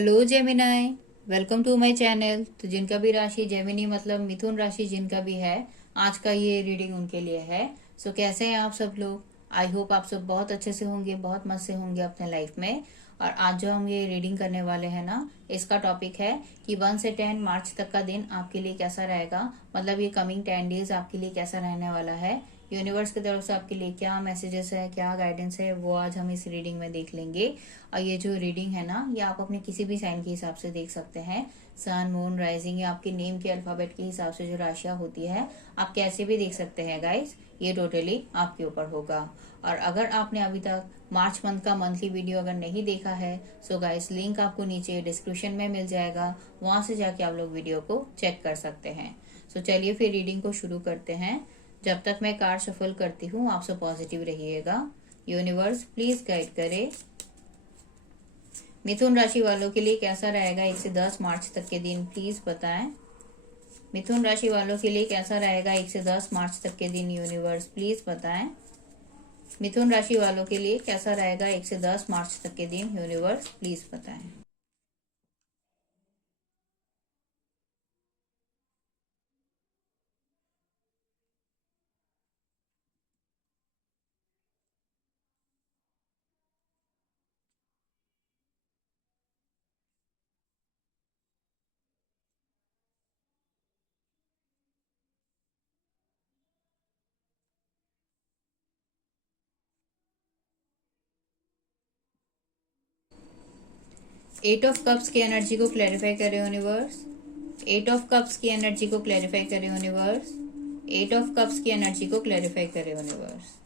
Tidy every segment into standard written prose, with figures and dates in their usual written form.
Hello Gemini, welcome to my channel. तो जिनका भी राशि जेमिनी मतलब मिथुन राशि जिनका भी है, आज का ये रीडिंग उनके लिए है। सो कैसे हैं आप सब लोग? आई होप आप सब बहुत अच्छे से होंगे, बहुत मस्त से होंगे अपने लाइफ में। और आज जो हम ये रीडिंग करने वाले हैं ना, इसका टॉपिक है कि 1 से 10 मार्च तक का दिन आपके लिए कैसा रहेगा। मतलब ये कमिंग 10 डेज आपके लिए कैसा रहने वाला है। यूनिवर्स की तरफ से आपके लिए क्या मैसेजेस है, क्या गाइडेंस है, वो आज हम इस रीडिंग में देख लेंगे। और ये जो रीडिंग है ना, ये आप अपने किसी भी साइन के हिसाब से देख सकते हैं। सन, मून, राइजिंग या आपके नेम के अल्फाबेट के हिसाब से जो राशियां होती है, आप कैसे भी देख सकते हैं गाइस। ये टोटली आपके ऊपर होगा। और अगर आपने अभी तक मार्च मंथ का मंथली वीडियो अगर नहीं देखा है, सो गाइस लिंक आपको नीचे डिस्क्रिप्शन में मिल जाएगा, वहां से जाके आप लोग वीडियो को चेक कर सकते हैं। सो चलिए फिर रीडिंग को शुरू करते हैं। जब तक मैं कार्ड शफल करती हूँ, आप सब पॉजिटिव रहिएगा। यूनिवर्स प्लीज गाइड करे। मिथुन राशि वालों के लिए कैसा रहेगा 1 से 10 मार्च तक के दिन, प्लीज बताएं। मिथुन राशि वालों के लिए कैसा रहेगा 1 से 10 मार्च तक के दिन, यूनिवर्स प्लीज बताएं। मिथुन राशि वालों के लिए कैसा रहेगा 1 से 10 मार्च तक के दिन, यूनिवर्स प्लीज बताएं। एट ऑफ कप्स की एनर्जी को क्लैरिफाई करे यूनिवर्स। एट ऑफ कप्स की एनर्जी को क्लैरिफाई करे यूनिवर्स। एट ऑफ कप्स की एनर्जी को क्लैरिफाई करे universe.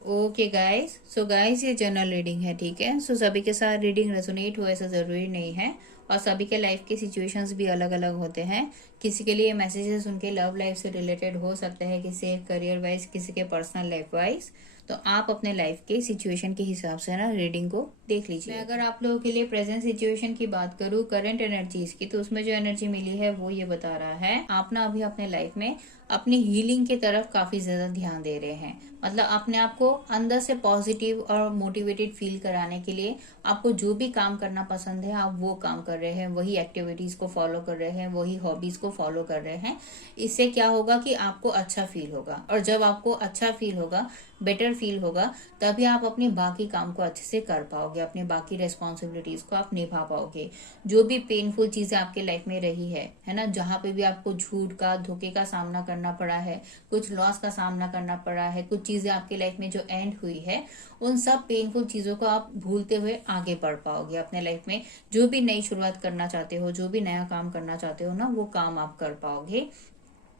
Okay guys, so guys ये जनरल रीडिंग है, ठीक है। सो सभी के साथ रीडिंग रेजोनेट हो ऐसा जरूरी नहीं है। और सभी के लाइफ के सिचुएशंस भी अलग अलग होते हैं। किसी के लिए मैसेजेस उनके लव लाइफ से रिलेटेड हो सकते हैं, किसी के करियर वाइज, किसी के पर्सनल लाइफ वाइज। तो आप अपने लाइफ के सिचुएशन के हिसाब से ना रीडिंग को देख लीजिए। मैं अगर आप लोगों के लिए प्रेजेंट सिचुएशन की बात करूँ, करंट एनर्जीज की, तो उसमें जो एनर्जी मिली है वो ये बता रहा है, आप ना अभी अपने लाइफ में अपनी हीलिंग की तरफ काफी ज्यादा ध्यान दे रहे हैं। मतलब अपने आप को अंदर से पॉजिटिव और मोटिवेटेड फील कराने के लिए आपको जो भी काम करना पसंद है, आप वो काम कर रहे हैं, वही एक्टिविटीज को फॉलो कर रहे हैं, वही हॉबीज को फॉलो कर रहे हैं। इससे क्या होगा कि आपको अच्छा फील होगा, और जब आपको अच्छा फील होगा, बेटर फील होगा, तभी आप अपने बाकी काम को अच्छे से कर पाओगे, अपने बाकी रेस्पॉन्सिबिलिटीज को आप निभा पाओगे। जो भी पेनफुल चीजें आपके लाइफ में रही है ना, जहाँ पे भी आपको झूठ का, धोखे का सामना करना पड़ा है, कुछ लॉस का सामना करना पड़ा है, कुछ चीजें आपके लाइफ में जो एंड हुई है, उन सब पेनफुल चीजों को आप भूलते हुए आगे बढ़ पाओगे अपने लाइफ में। जो भी नई शुरुआत करना चाहते हो, जो भी नया काम करना चाहते हो ना, वो काम आप कर पाओगे।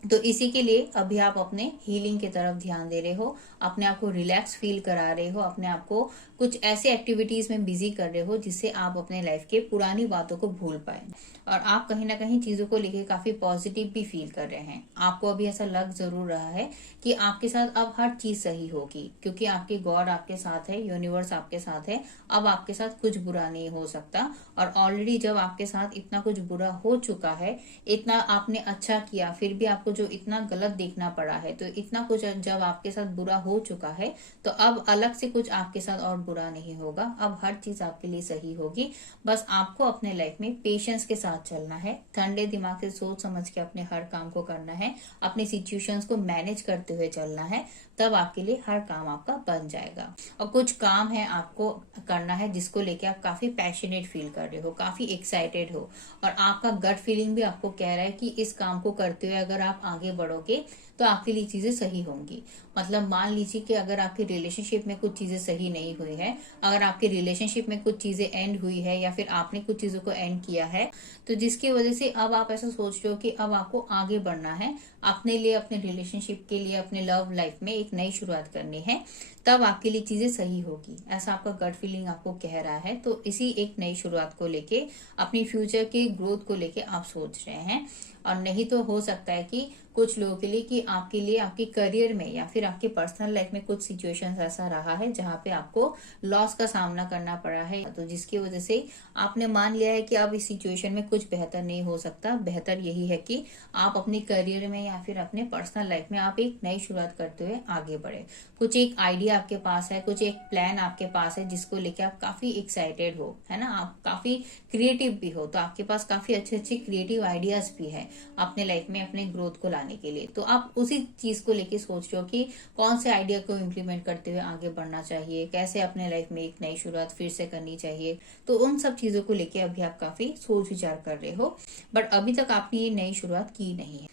तो इसी के लिए अभी आप अपने हीलिंग की तरफ ध्यान दे रहे हो, अपने आप को रिलैक्स फील करा रहे हो, अपने आप को कुछ ऐसे एक्टिविटीज में बिजी कर रहे हो जिससे आप अपने लाइफ के पुरानी बातों को भूल पाए। और आप कहीं ना कहीं चीजों को लेके काफी पॉजिटिव भी फील कर रहे हैं। आपको अभी ऐसा लग जरूर रहा है कि आपके साथ अब हर चीज सही होगी, क्योंकि आपके गॉड आपके साथ है, यूनिवर्स आपके साथ है। अब आपके साथ कुछ बुरा नहीं हो सकता। और ऑलरेडी जब आपके साथ इतना कुछ बुरा हो चुका है, इतना आपने अच्छा किया, फिर भी आपको जो इतना गलत देखना पड़ा है, तो इतना कुछ जब आपके साथ बुरा हो चुका है, तो अब अलग से कुछ आपके साथ और बुरा नहीं होगा। अब हर चीज आपके लिए सही होगी। बस आपको अपने लाइफ में पेशेंस के साथ चलना है, ठंडे दिमाग से सोच समझ के अपने हर काम को करना है, अपनी सिचुएशंस को मैनेज करते हुए चलना है। तब आपके लिए हर काम आपका बन जाएगा। और कुछ काम है आपको करना है जिसको लेके आप काफी पैशनेट फील कर रहे हो, काफी एक्साइटेड हो, और आपका गट फीलिंग भी आपको कह रहा है कि इस काम को करते हुए अगर आप आगे बढ़ोगे तो आपके लिए चीजें सही होंगी। मतलब मान लीजिए कि अगर आपकी रिलेशनशिप में कुछ चीजें सही नहीं हुई है, अगर आपकी रिलेशनशिप में कुछ चीजें एंड हुई है, या फिर आपने कुछ चीजों को एंड किया है, तो जिसकी वजह से अब आप ऐसा सोच रहे हो कि अब आपको आगे बढ़ना है, अपने लिए, अपने रिलेशनशिप के लिए, अपने लव लाइफ में एक नई शुरुआत करनी है, तब आपके लिए चीजें सही होगी, ऐसा आपका गट फीलिंग आपको कह रहा है। तो इसी एक नई शुरुआत को लेके, अपनी फ्यूचर के ग्रोथ को लेके आप सोच रहे हैं। और नहीं तो हो सकता है कि कुछ लोगों के लिए आपके करियर में या फिर आपके पर्सनल लाइफ में कुछ सिचुएशंस ऐसा रहा है जहाँ पे आपको लॉस का सामना करना पड़ा है, तो जिसकी वजह से आपने मान लिया है कि अब इस सिचुएशन में कुछ बेहतर नहीं हो सकता। बेहतर यही है कि आप अपने करियर में या फिर अपने पर्सनल लाइफ में आप एक नई शुरुआत करते हुए आगे बढ़े। कुछ एक आइडिया आपके पास है, कुछ एक प्लान आपके पास है जिसको लेके आप काफी एक्साइटेड हो, है ना, आप काफी क्रिएटिव भी हो, तो आपके पास काफी अच्छे अच्छे क्रिएटिव आइडियाज भी है अपने लाइफ में अपने ग्रोथ को लाने के लिए। तो आप उसी चीज को लेके सोच रहे हो कि कौन से आइडिया को इम्प्लीमेंट करते हुए आगे बढ़ना चाहिए, कैसे अपने लाइफ में एक नई शुरुआत फिर से करनी चाहिए। तो उन सब चीजों को लेके अभी आप काफी सोच विचार कर रहे हो, बट अभी तक आपने ये नई शुरुआत की नहीं है।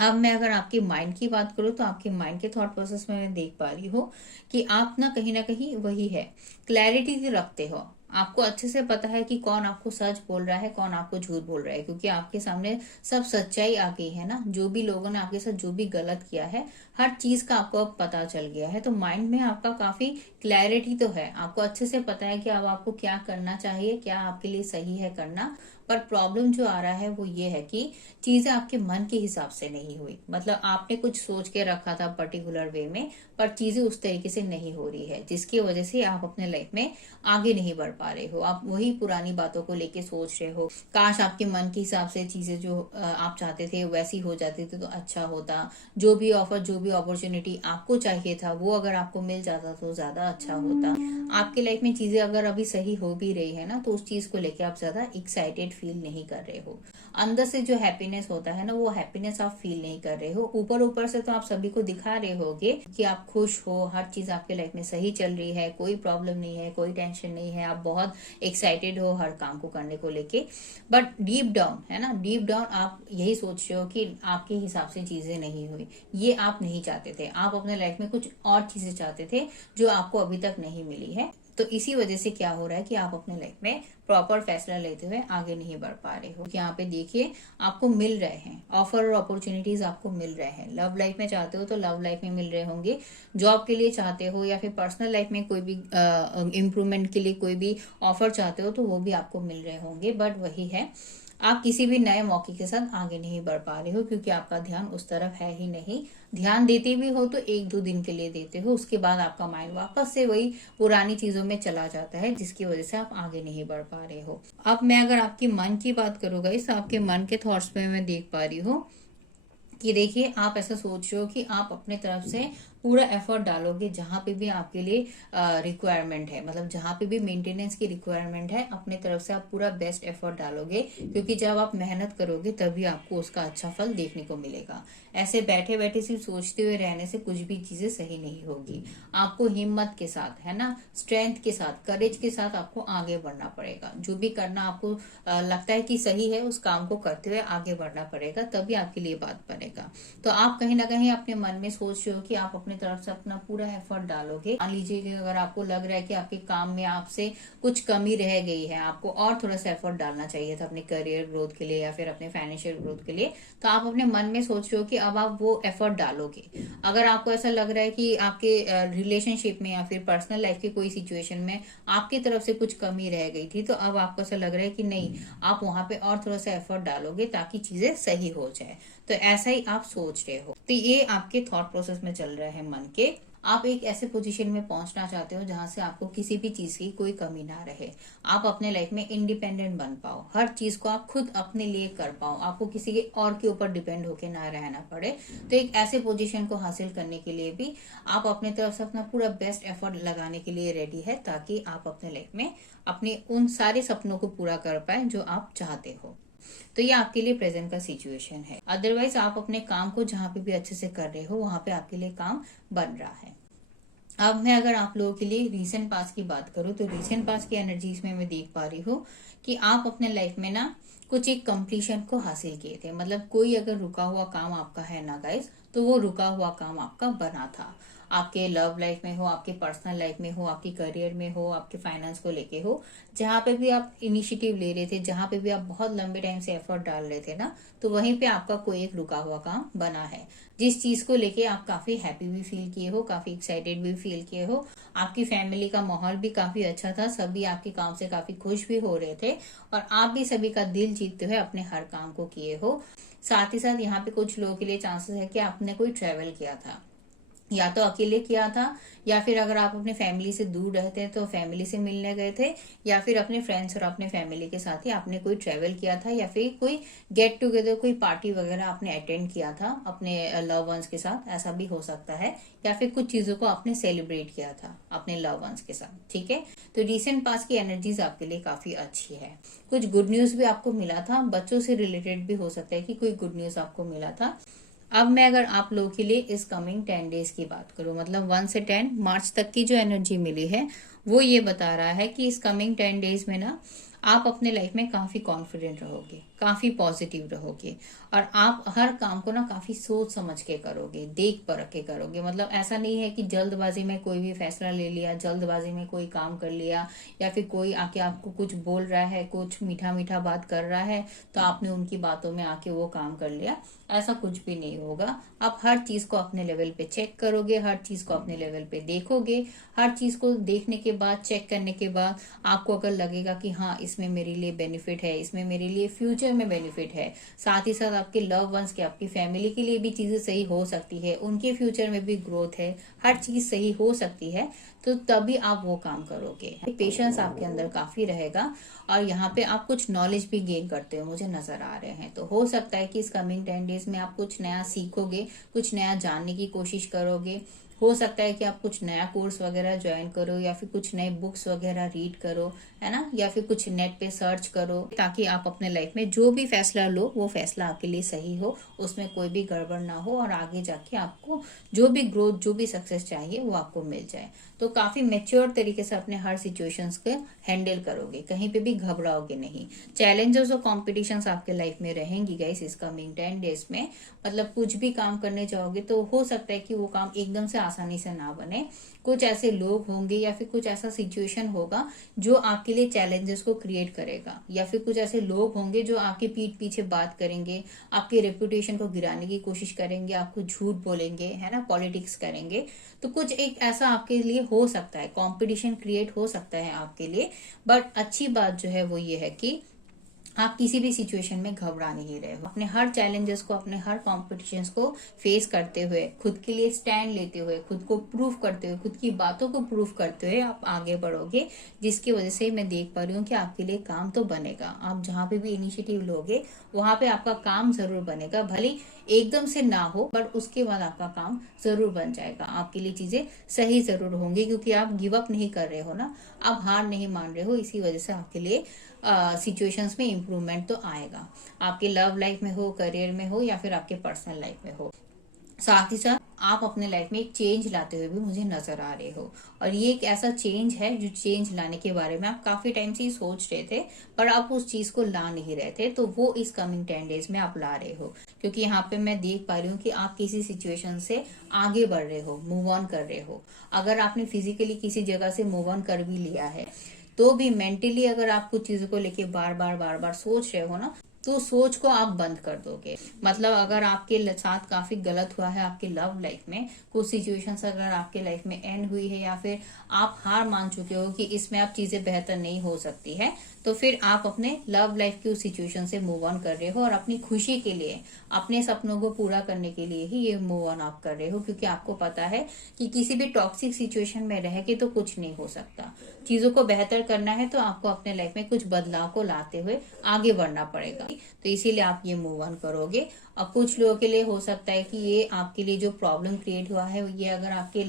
अब मैं अगर आपके माइंड की बात करूं तो आपके माइंड के थॉट प्रोसेस में मैं देख पा रही हूँ कि आप ना कहीं वही है, क्लैरिटी रखते हो। आपको अच्छे से पता है कि कौन आपको सच बोल रहा है, कौन आपको झूठ बोल रहा है, क्योंकि आपके सामने सब सच्चाई आ गई है ना। जो भी लोगों ने आपके साथ जो भी गलत किया है, हर चीज का आपको अब पता चल गया है। तो माइंड में आपका काफी क्लैरिटी तो है, आपको अच्छे से पता है कि अब आपको क्या करना चाहिए, क्या आपके लिए सही है करना। पर प्रॉब्लम जो आ रहा है वो ये है कि चीजें आपके मन के हिसाब से नहीं हुई। मतलब आपने कुछ सोच के रखा था पर्टिकुलर वे में, पर चीजें उस तरीके से नहीं हो रही है, जिसकी वजह से आप अपने लाइफ में आगे नहीं बढ़ पा रहे हो। आप वही पुरानी बातों को लेके सोच रहे हो। काश आपके मन के हिसाब से चीजें जो आप चाहते थे वैसी हो जाती थी तो अच्छा होता। जो भी ऑफर, जो भी अपॉर्चुनिटी आपको चाहिए था वो अगर आपको मिल जाता तो ज्यादा अच्छा होता। आपके लाइफ में चीजें अगर अभी सही हो भी रही है ना, तो उस चीज को लेके आप ज्यादा एक्साइटेड फील नहीं कर रहे हो। अंदर से जो हैप्पीनेस होता है ना, वो हैप्पीनेस आप फील नहीं कर रहे हो। ऊपर ऊपर से तो आप सभी को दिखा रहे होगे कि आप खुश हो, हर चीज आपके लाइफ में सही चल रही है, कोई प्रॉब्लम नहीं है, कोई टेंशन नहीं है, आप बहुत एक्साइटेड हो हर काम को करने को लेके। बट डीप डाउन, है ना, डीप डाउन आप यही सोच रहे हो कि आपके हिसाब से चीजें नहीं हुई। ये आप नहीं चाहते थे, आप अपने लाइफ में कुछ और चीजें चाहते थे जो आपको अभी तक नहीं मिली है। तो इसी वजह से क्या हो रहा है कि आप अपने लाइफ में प्रॉपर फैसला लेते हुए आगे नहीं बढ़ पा रहे हो। यहाँ पे देखिए, आपको मिल रहे हैं ऑफर और अपॉर्चुनिटीज, आपको मिल रहे हैं। लव लाइफ में चाहते हो तो लव लाइफ में मिल रहे होंगे, जॉब के लिए चाहते हो या फिर पर्सनल लाइफ में कोई भी इम्प्रूवमेंट के लिए कोई भी ऑफर चाहते हो तो वो भी आपको मिल रहे होंगे। बट वही है, आप किसी भी नए मौके के साथ आगे नहीं बढ़ पा रहे हो, क्योंकि आपका ध्यान उस तरफ है ही नहीं। ध्यान देते भी हो तो 1-2 दिन के लिए देते हो, उसके बाद आपका माइंड वापस से वही पुरानी चीजों में चला जाता है, जिसकी वजह से आप आगे नहीं बढ़ पा रहे हो। अब मैं अगर आपके मन की बात करूँ गाइस, आपके मन के थॉट्स में मैं देख पा रही हूँ कि देखिए, आप ऐसा सोच रहे हो कि आप अपने तरफ से पूरा एफर्ट डालोगे जहां पे भी आपके लिए रिक्वायरमेंट है, मतलब जहां पे भी मेंटेनेंस की रिक्वायरमेंट है, अपने तरफ से आप पूरा बेस्ट एफर्ट डालोगे। क्योंकि जब आप मेहनत करोगे तभी आपको उसका अच्छा फल देखने को मिलेगा। ऐसे बैठे बैठे सिर्फ सोचते हुए रहने से कुछ भी चीजें सही नहीं होगी। आपको हिम्मत के साथ, है ना, स्ट्रेंथ के साथ, करेज के साथ आपको आगे बढ़ना पड़ेगा। जो भी करना आपको लगता है कि सही है, उस काम को करते हुए आगे बढ़ना पड़ेगा, तभी आपके लिए बात बनेगा। तो आप कहीं ना कहीं अपने मन में सोच रहे हो कि आप अपने तरफ से अपना पूरा एफर्ट डालोगे। मान लीजिए कि अगर आपको लग रहा है कि आपके काम में आपसे कुछ कमी रह गई है, आपको और थोड़ा सा एफर्ट डालना चाहिए था अपने करियर ग्रोथ के लिए या फिर अपने फाइनेंशियल ग्रोथ के लिए, तो आप अपने मन में सोच रहे हो कि अब आप वो एफर्ट डालोगे। अगर आपको ऐसा लग रहा है कि आपके रिलेशनशिप में या फिर पर्सनल लाइफ के कोई सिचुएशन में आपकी तरफ से कुछ कमी रह गई थी, तो अब आपको ऐसा लग रहा है कि नहीं, आप वहां पे और थोड़ा सा एफर्ट डालोगे ताकि चीजें सही हो जाए। तो ऐसा ही आप सोच रहे हो। तो ये आपके थॉट प्रोसेस में चल रहा है मन के। आप एक ऐसे पोजीशन में पहुंचना चाहते हो जहां से आपको किसी भी चीज की कोई कमी ना रहे। आप अपने लाइफ में इंडिपेंडेंट बन पाओ, हर चीज को आप खुद अपने लिए कर पाओ, आपको किसी के और के ऊपर डिपेंड होके ना रहना पड़े। तो एक ऐसे पोजीशन को हासिल करने के लिए भी आप अपने तरफ से अपना पूरा बेस्ट एफर्ट लगाने के लिए रेडी है, ताकि आप अपने लाइफ में अपने उन सारे सपनों को पूरा कर पाए जो आप चाहते हो। तो ये आपके लिए प्रेजेंट का सिचुएशन है। अदरवाइज आप अपने काम को जहां पे भी अच्छे से कर रहे हो वहां पे आपके लिए काम बन रहा है। अब मैं अगर आप लोगों के लिए रीसेंट पास की बात करूं तो रीसेंट पास की एनर्जीज में मैं देख पा रही हूँ कि आप अपने लाइफ में ना कुछ एक कंप्लीशन को हासिल किए थे। मतलब कोई अगर रुका हुआ काम आपका है ना गाइस, तो वो रुका हुआ काम आपका बना था। आपके लव लाइफ में हो, आपके पर्सनल लाइफ में हो, आपके करियर में हो, आपके फाइनेंस को लेके हो, जहाँ पे भी आप इनिशिएटिव ले रहे थे, जहाँ पे भी आप बहुत लंबे टाइम से एफर्ट डाल रहे थे ना, तो वहीं पे आपका कोई एक रुका हुआ काम बना है, जिस चीज को लेके आप काफी हैप्पी भी फील किए हो, काफी एक्साइटेड भी फील किए हो। आपकी फैमिली का माहौल भी काफी अच्छा था, सभी आपके काम से काफी खुश भी हो रहे थे और आप भी सभी का दिल जीतते हुए अपने हर काम को किए हो। साथ ही साथ यहाँ पे कुछ लोगों के लिए चांसेस है कि आपने कोई ट्रेवल किया था, या तो अकेले किया था, या फिर अगर आप अपने फैमिली से दूर रहते हैं तो फैमिली से मिलने गए थे, या फिर अपने फ्रेंड्स और अपने फैमिली के साथ ही आपने कोई ट्रेवल किया था, या फिर कोई गेट टुगेदर, कोई पार्टी वगैरह आपने अटेंड किया था अपने लव वंस के साथ, ऐसा भी हो सकता है। या फिर कुछ चीजों को आपने सेलिब्रेट किया था अपने लव वंस के साथ, ठीक है। तो रिसेंट पास की एनर्जीज आपके लिए काफी अच्छी है। कुछ गुड न्यूज भी आपको मिला था, बच्चों से रिलेटेड भी हो सकता है कि कोई गुड न्यूज आपको मिला था। अब मैं अगर आप लोगों के लिए इस कमिंग 10 डेज की बात करूं, मतलब 1 से 10 मार्च तक की जो एनर्जी मिली है वो ये बता रहा है कि इस कमिंग 10 डेज में ना आप अपने लाइफ में काफी कॉन्फिडेंट रहोगे, काफी पॉजिटिव रहोगे, और आप हर काम को ना काफी सोच समझ के करोगे, देख परख के करोगे। मतलब ऐसा नहीं है कि जल्दबाजी में कोई भी फैसला ले लिया, जल्दबाजी में कोई काम कर लिया, या फिर कोई आके आपको कुछ बोल रहा है, कुछ मीठा मीठा बात कर रहा है तो आपने उनकी बातों में आके वो काम कर लिया। ऐसा कुछ भी नहीं होगा। आप हर चीज को अपने लेवल पे चेक करोगे, हर चीज को अपने लेवल पे देखोगे, हर चीज को देखने के बाद, चेक करने के बाद आपको अगर लगेगा कि हाँ इसमें मेरे लिए बेनिफिट है, इसमें मेरे लिए फ्यूचर में बेनिफिट है, साथ ही साथ आपके लव वंस के, आपकी फैमिली के लिए भी चीजें सही हो सकती है, उनके फ्यूचर में भी ग्रोथ है, हर चीज सही हो सकती है, तो तभी आप वो काम करोगे। पेशेंस आपके अंदर काफी रहेगा, और यहाँ पे आप कुछ नॉलेज भी गेन करते हो मुझे नजर आ रहे हैं। तो हो सकता है कि इस कमिंग 10 डेज में आप कुछ नया सीखोगे, कुछ नया जानने की कोशिश करोगे। हो सकता है कि आप कुछ नया कोर्स वगैरह ज्वाइन करो, या फिर कुछ नए बुक्स वगैरह रीड करो, है ना, या फिर कुछ नेट पे सर्च करो, ताकि आप अपने लाइफ में जो भी फैसला लो वो फैसला आपके लिए सही हो, उसमें कोई भी गड़बड़ ना हो, और आगे जाके आपको जो भी ग्रोथ, जो भी सक्सेस चाहिए वो आपको मिल जाए। तो काफी मेच्योर तरीके से अपने हर सिचुएशंस को हैंडल करोगे, कहीं पे भी घबराओगे नहीं। चैलेंजेस और कॉम्पिटिशन्स आपके लाइफ में रहेंगी गाइस इस कमिंग 10 डेज में। मतलब कुछ भी काम करने जाओगे तो हो सकता है कि वो काम एकदम से आसानी से ना बने। कुछ ऐसे लोग होंगे या फिर कुछ ऐसा सिचुएशन होगा जो आपके लिए चैलेंजेस को क्रिएट करेगा, या फिर कुछ ऐसे लोग होंगे जो आपके पीठ पीछे बात करेंगे, आपके रेपुटेशन को गिराने की कोशिश करेंगे, आपको झूठ बोलेंगे, है ना, पॉलिटिक्स करेंगे। तो कुछ एक ऐसा आपके लिए हो सकता है, कंपटीशन क्रिएट हो सकता है आपके लिए। बट अच्छी बात जो है वो ये है कि आप किसी भी सिचुएशन में घबरा नहीं रहे हो। अपने हर चैलेंजेस को, अपने हर कॉम्पिटिशन्स को फेस करते हुए, खुद के लिए स्टैंड लेते हुए, खुद को प्रूव करते हुए, खुद की बातों को प्रूव करते हुए आप आगे बढ़ोगे, जिसकी वजह से मैं देख पा रही हूँ कि आपके लिए काम तो बनेगा। आप जहाँ पे भी इनिशिएटिव लोगे वहां पे आपका काम जरूर बनेगा, भले एकदम से ना हो, बट उसके बाद आपका काम जरूर बन जाएगा। आपके लिए चीजें सही जरूर होंगी, क्योंकि आप गिव अप नहीं कर रहे हो ना, आप हार नहीं मान रहे हो। इसी वजह से आपके लिए सिचुएशंस में इम्प्रूवमेंट तो आएगा, आपके लव लाइफ में हो, करियर में हो, या फिर आपके पर्सनल लाइफ में हो। साथ ही साथ आप अपने लाइफ में एक चेंज लाते हुए भी मुझे नजर आ रहे हो, और ये एक ऐसा चेंज है जो चेंज लाने के बारे में आप काफी टाइम से ही सोच रहे थे, पर आप उस चीज को ला नहीं रहे थे। तो वो इस कमिंग 10 डेज में आप ला रहे हो, क्योंकि यहाँ पे मैं देख पा रही हूँ कि आप किसी सिचुएशन से आगे बढ़ रहे हो, मूव ऑन कर रहे हो। अगर आपने फिजिकली किसी जगह से मूव ऑन कर भी लिया है, तो भी मेंटली अगर आप कुछ चीजों को लेके बार बार सोच रहे हो ना, तो सोच को आप बंद कर दोगे। मतलब अगर आपके साथ काफी गलत हुआ है आपके लव लाइफ में, कुछ सिचुएशंस अगर आपके लाइफ में एंड हुई है, या फिर आप हार मान चुके हो कि इसमें अब चीजें बेहतर नहीं हो सकती है, तो फिर आप अपने लव लाइफ की उस सिचुएशन से मूव ऑन कर रहे हो, और अपनी खुशी के लिए, अपने सपनों को पूरा करने के लिए ही ये मूव ऑन आप कर रहे हो। क्योंकि आपको पता है कि किसी भी टॉक्सिक सिचुएशन में रह के तो कुछ नहीं हो सकता। चीजों को बेहतर करना है तो आपको अपने लाइफ में कुछ बदलाव को लाते हुए आगे बढ़ना पड़ेगा। तो इसीलिए आप ये मूव ऑन करोगे। अब कुछ लोगों के लिए हो सकता है कि ये आपके लिए जो प्रॉब्लम क्रिएट हुआ है, ये अगर आपके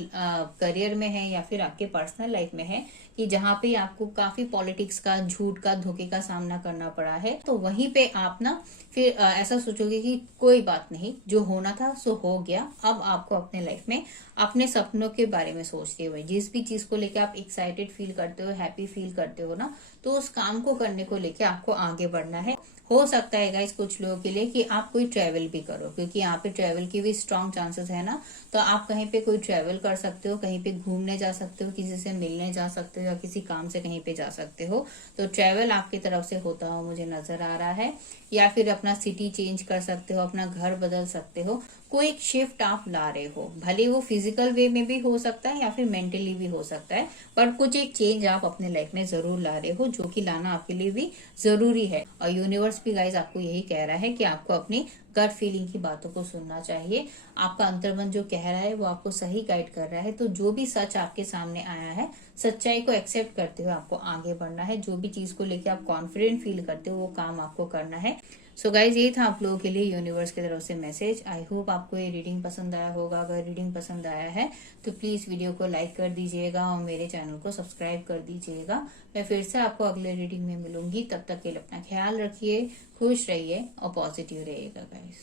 करियर में है या फिर आपके पर्सनल लाइफ में है, कि जहाँ पे आपको काफी पॉलिटिक्स का, झूठ का, धोखे का सामना करना पड़ा है, तो वहीं पे आप ना फिर ऐसा सोचोगे कि कोई बात नहीं, जो होना था सो हो गया। अब आपको अपने लाइफ में अपने सपनों के बारे में सोचते हुए, जिस भी चीज को लेकर आप एक्साइटेड फील करते हो, हैप्पी फील करते हो ना, तो उस काम को करने को लेकर आपको आगे बढ़ना है। हो सकता है गाइस कुछ लोगों के लिए कि आप कोई ट्रैवल ट्रैवल भी करो, क्योंकि यहाँ पे ट्रैवल की भी स्ट्रॉन्ग चांसेस है ना। तो आप कहीं पे कोई ट्रैवल कर सकते हो, कहीं पे घूमने जा सकते हो, किसी से मिलने जा सकते हो, या किसी काम से कहीं पे जा सकते हो। तो ट्रैवल आपकी तरफ से होता हुआ मुझे नजर आ रहा है। या फिर अपना सिटी चेंज कर सकते हो, अपना घर बदल सकते हो, कोई एक शिफ्ट आप ला रहे हो, भले वो फिजिकल वे में भी हो सकता है या फिर मेंटली भी हो सकता है, पर कुछ एक चेंज आप अपने लाइफ में जरूर ला रहे हो, जो कि लाना आपके लिए भी जरूरी है। और यूनिवर्स भी गाइज आपको यही कह रहा है कि आपको अपनी गट फीलिंग की बातों को सुनना चाहिए। आपका अंतर्मन जो कह रहा है वो आपको सही गाइड कर रहा है। तो जो भी सच आपके सामने आया है, सच्चाई को एक्सेप्ट करते हुए आपको आगे बढ़ना है। जो भी चीज को लेकर आप कॉन्फिडेंट फील करते हो वो काम आपको करना है। सो गाइज ये था आप लोगों के लिए यूनिवर्स की तरफ से मैसेज। आई होप आपको ये रीडिंग पसंद आया होगा। अगर रीडिंग पसंद आया है तो प्लीज वीडियो को लाइक कर दीजिएगा और मेरे चैनल को सब्सक्राइब कर दीजिएगा। मैं फिर से आपको अगले रीडिंग में मिलूंगी। तब तक के लिए अपना ख्याल रखिए, खुश रहिए और पॉजिटिव रहिएगा गाइज।